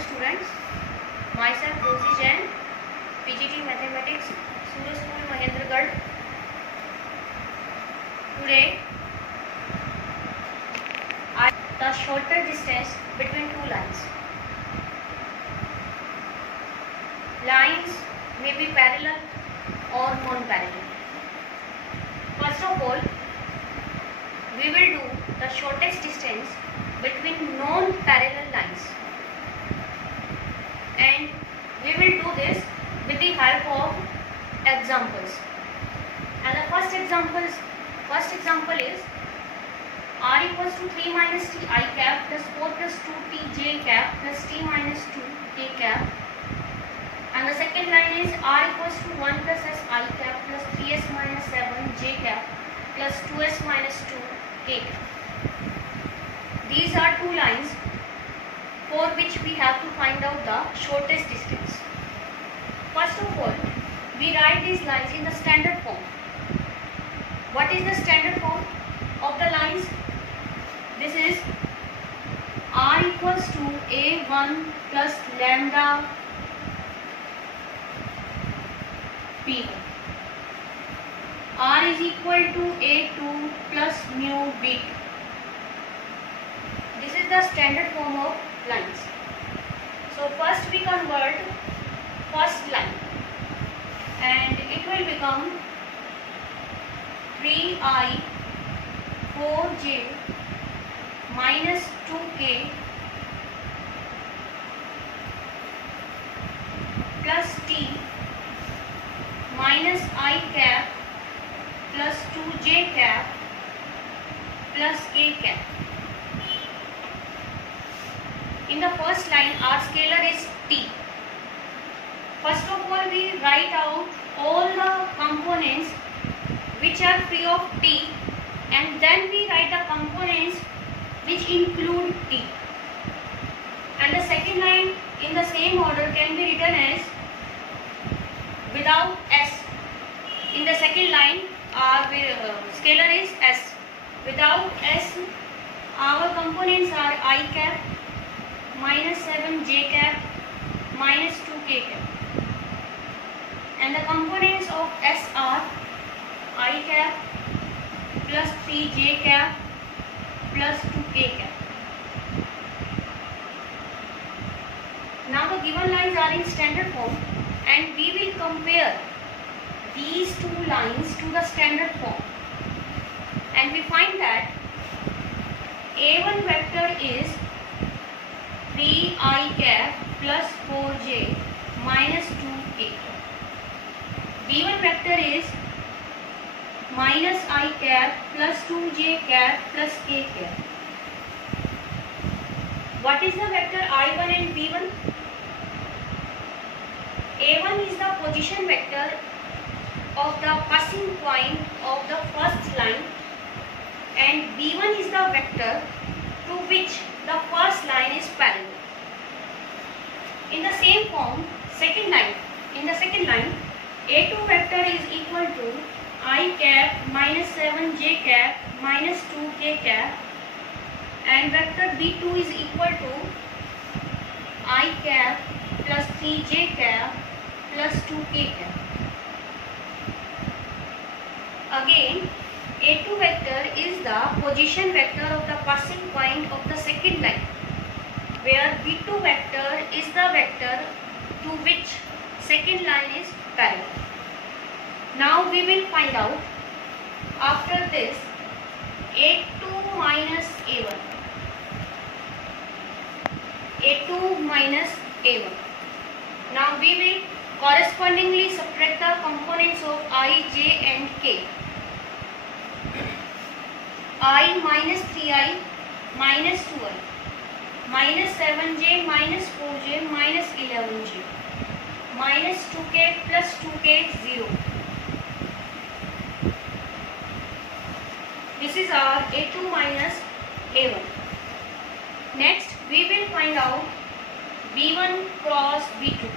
students, myself Rosie Jain, PGT Mathematics, Surya School, Mahendragarh. Today, the shorter distance between two lines. Lines may be parallel or non-parallel. First of all, we will do the shortest distance between non-parallel lines, and we will do this with the help of examples. And the first example is r equals to 3 minus t I cap plus 4 plus 2 t j cap plus t minus 2 k cap. And the second line is r equals to 1 plus s I cap plus 3s minus 7 j cap plus 2s minus 2 k cap. These are two lines for which we have to find out the shortest distance. First of all, we write these lines in the standard form. What is the standard form of the lines? This is r equals to a1 plus lambda b1. R is equal to a2 plus mu b2. This is the standard form of lines. So first we convert first line, and it will become 3i 4j minus 2k plus t minus I cap plus 2j cap plus k cap. In the first line, our scalar is t. First of all, we write out all the components which are free of t, and then we write the components which include t. And the second line in the same order can be written as without s. In the second line, our scalar is s. Without s, our components are I cap minus 7 j cap minus 2 k cap. And the components of s are I cap plus 3 j cap plus 2 k cap. Now the given lines are in standard form, and we will compare these two lines to the standard form, and we find that a1 vector is 3i cap plus 4j minus 2k. b1 vector is minus I cap plus 2j cap plus k cap. What is the vector I1 and b1? A1 is the position vector of the passing point of the first line, and b1 is the vector to which the first line is parallel. In the same form, in the second line, a2 vector is equal to I cap minus 7 j cap minus 2 k cap, and vector b2 is equal to I cap plus 3 j cap plus 2 k cap. Again, a2 vector is the position vector of the passing point of the second line, where b2 vector is the vector to which second line is parallel. Now we will find out after this a2 minus a1. a2 minus a1. Now we will correspondingly subtract the components of I, j and k. I minus 3i minus 2i minus 7j minus 4j minus 11j minus 2k plus 2k 0. This is our a2 minus a1. Next, we will find out b1 cross b2.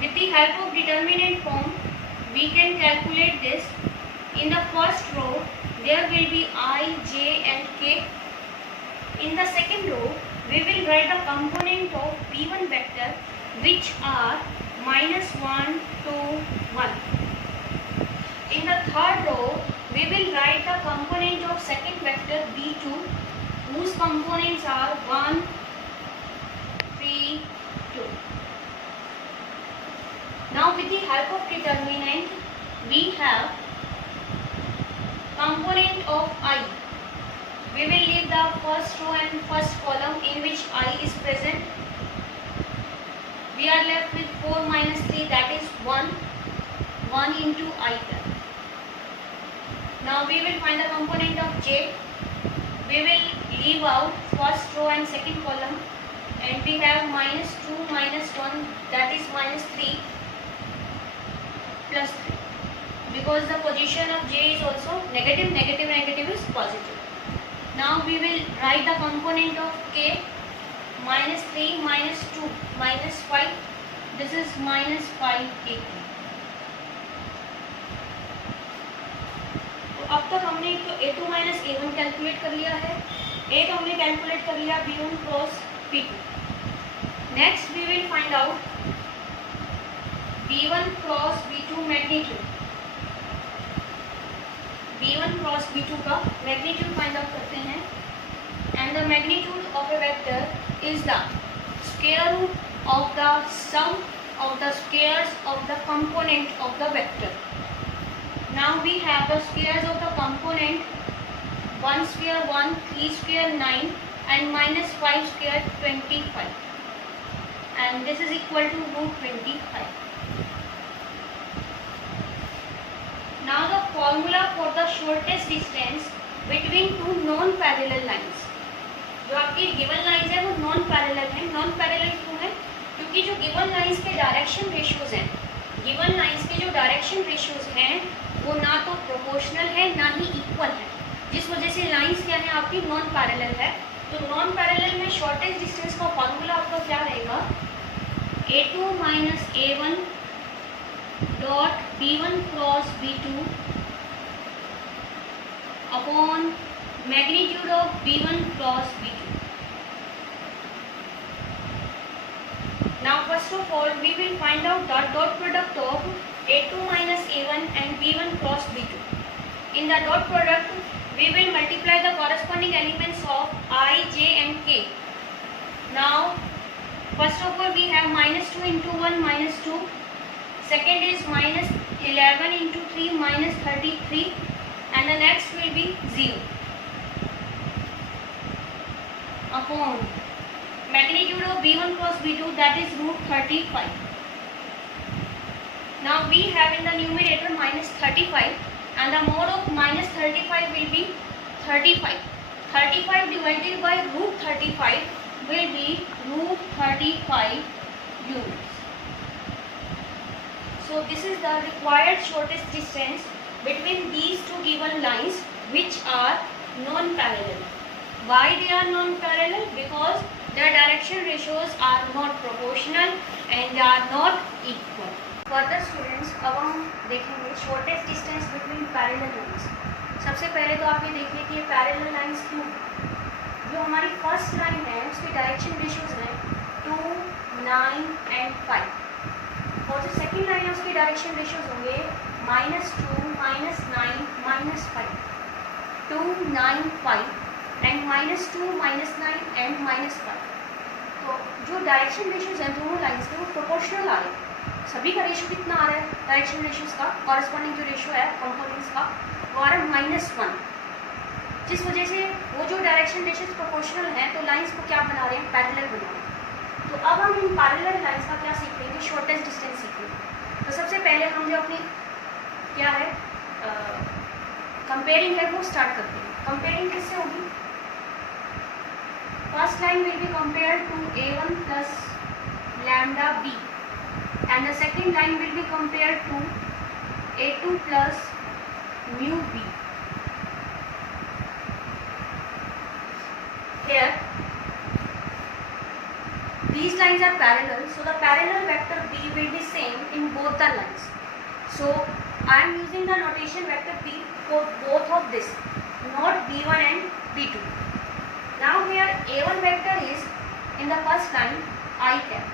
With the help of determinant form, we can calculate this. In the first row, there will be I, j and k. In the second row, we will write the component of B1 vector which are -1, 2, 1. In the third row, we will write the component of second vector B2 whose components are 1, 3, 2. Now with the help of determinant, we have component of I. We will leave the first row and first column in which I is present. We are left with 4 minus 3, that is 1. 1 into I. Now we will find the component of J. We will leave out first row and second column, and we have -2 minus 1, that is -3 plus 3, because the position of J is also negative, negative, negative is positive. Now we will write the component of K, -3 minus 2 minus 5, this is -5 K. तो अब तक हमने तो A2 minus A1 calculate कर लिया है, एक हमने कैलकुलेट कर लिया B1 cross B2. Next we will find out B1 cross B2 magnitude. B1 cross B2 का मैग्नीट्यूड फाइंड आउट करते हैं. And the magnitude of a vector is the square root of the sum of the squares of the component of the vector. Now we have the squares of the component 1 square 1, 3 square 9 and -5 square 25, and this is equal to root 25. Now the formula for the shortest distance between two non-parallel lines. जो आपकी given lines है वो non parallel है. Non parallel क्यों है? क्योंकि जो given lines के डायरेक्शन रेशियोज हैं, गिवन लाइंस के जो डायरेक्शन रेशियोज हैं वो ना तो प्रोपोर्शनल है ना ही इक्वल है, जिस वजह से लाइंस क्या है आपकी नॉन पैरेलल है. तो नॉन पैरेलल में शॉर्टेस्ट डिस्टेंस का फॉर्मूला आपका क्या रहेगा? A2 minus A1 dot B1 cross B2 upon magnitude of B1 cross B2. Now first of all we will find out the dot product of A2 minus A1 and B1 cross B2. In the dot product we will multiply the corresponding elements of I, J and K. Now first of all we have -2 into 1 -2. Second is -11 into 3 -33, and the next will be 0 upon magnitude of B1 cross B2, that is root 35. Now we have in the numerator -35 and the mode of -35 will be 35. 35 divided by root 35 will be root 35 units. So this is the required shortest distance between these two given lines which are non-parallel. Why they are non-parallel? Because their direction ratios are not proportional and they are not equal. Further students, अब हम देखेंगे shortest distance between parallel lines. सबसे पहले तो आप ये देखिए कि ये parallel lines क्यों, जो हमारी फर्स्ट लाइन है उसके डायरेक्शन रेशियोज हैं 2, 9 and 5, और जो सेकेंड लाइन है उसके डायरेक्शन रेशियोज होंगे -2, -9, -5, 2, 9, 5 एंड -2, -9 एंड -5. तो जो डायरेक्शन रेशियोज हैं दोनों लाइंस के वो प्रोपोर्शनल आ रहे हैं. सभी का रेशियो कितना आ रहा है डायरेक्शन रेशियोज का? कॉरस्पॉन्डिंग जो रेशियो है कंपोनेंट्स का वो आ रहा है -1, जिस वजह से वो जो डायरेक्शन रेशियोज प्रोपोर्शनल हैं तो लाइंस को क्या बना रहे हैं? पैरेलल बना रहे हैं. तो अब हम इन पैरेलल लाइंस का क्या सीख लेंगे? शॉर्टेस्ट डिस्टेंस सीख लेंगे. तो सबसे पहले हम जो अपनी क्या है कंपेयरिंग है वो स्टार्ट करते हैं. कंपेयरिंग किससे होगी? First line will be compared to A1 plus lambda B, and the second line will be compared to A2 plus mu B. Here these lines are parallel, so the parallel vector B will be same in both the lines. So I am using the notation vector B for both of this, not B1 and B2. Now here A1 vector is in the first line I cap.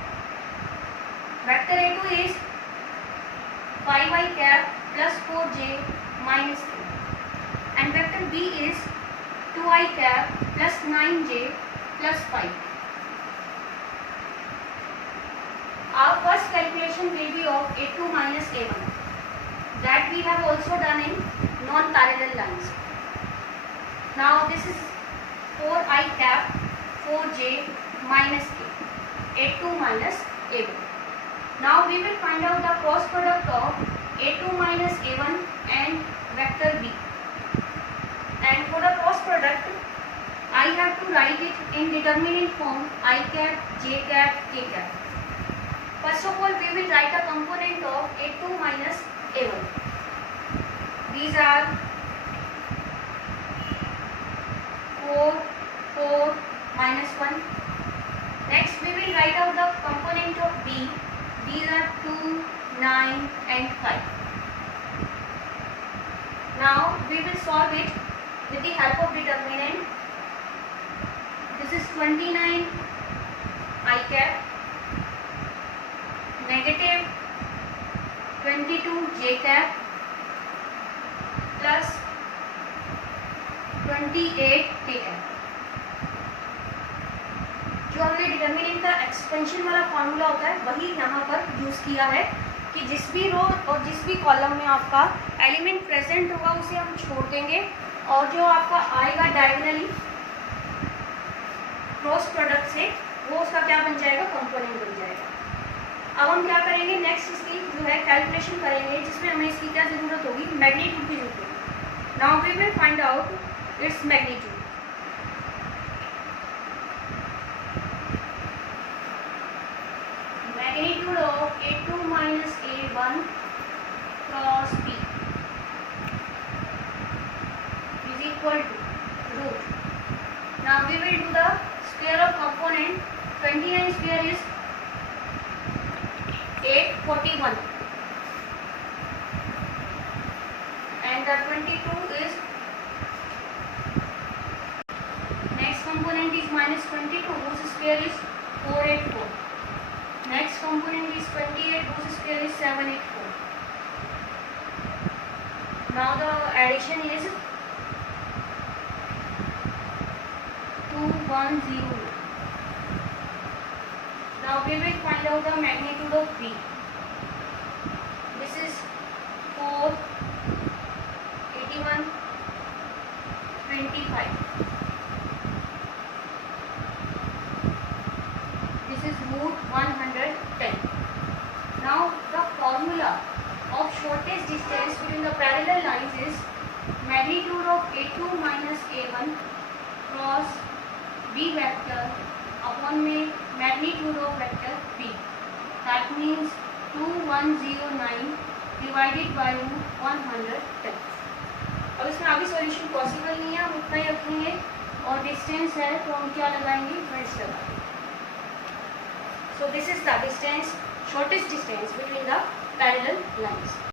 Vector A2 is 5i cap plus 4j minus 3. And vector B is 2i cap plus 9j plus 5. Our first calculation will be of A2 minus A1. That we have also done in non-parallel lines. Now this is 4i cap 4j minus k. A2 minus A1. Now we will find out the cross product of A2 minus A1 and vector B. And for the cross product, I have to write it in determinant form I cap, j cap, k cap. First of all, we will write a component of A2 minus A1. These are 4, 4, minus 1. Next, we will write out the component of B. These are 2, 9 and 5. Now, we will solve it with the help of determinant. This is 29 I cap negative 22 j cap plus 28 k cap. जो हमने determinant का expansion वाला formula होता है वही यहाँ पर use किया है कि जिस भी रो और जिस भी कॉलम में आपका एलिमेंट प्रेजेंट होगा उसे हम छोड़ देंगे और जो आपका आएगा डायगोनली क्रॉस प्रोडक्ट से वो उसका क्या बन जाएगा, कंपोनेंट बन जाएगा। अब हम क्या करेंगे, नेक्स्ट इसकी जो है कैलकुलेशन करेंगे जिसमें हमें इसकी क्या ज़रूरत होगी, मैग्नीट्यूड की जरूरत होगी। Now we will find out its magnitude. Magnitude of A2 minus A1 cross B is equal to root. Now we will do the square of component. 29 square is 841 and the 22 is next component is minus 22 whose square is 484. Next component is 28 whose square is 784. Now the addition is 210. Now we will find out the magnitude of B. This is 4, 81, 25. This is root 110. Now the formula of shortest distance between the parallel lines is magnitude of A2 minus A1 cross B vector upon magnitude of vector B. That means 2109 divided by root 110. अब इसमें आगे solution possible नहीं है, हम उतना ही रखेंगे और distance है तो हम क्या लगाएंगे, फ्रेंड्स लगाएंगे। So this is the distance, shortest distance between the parallel lines.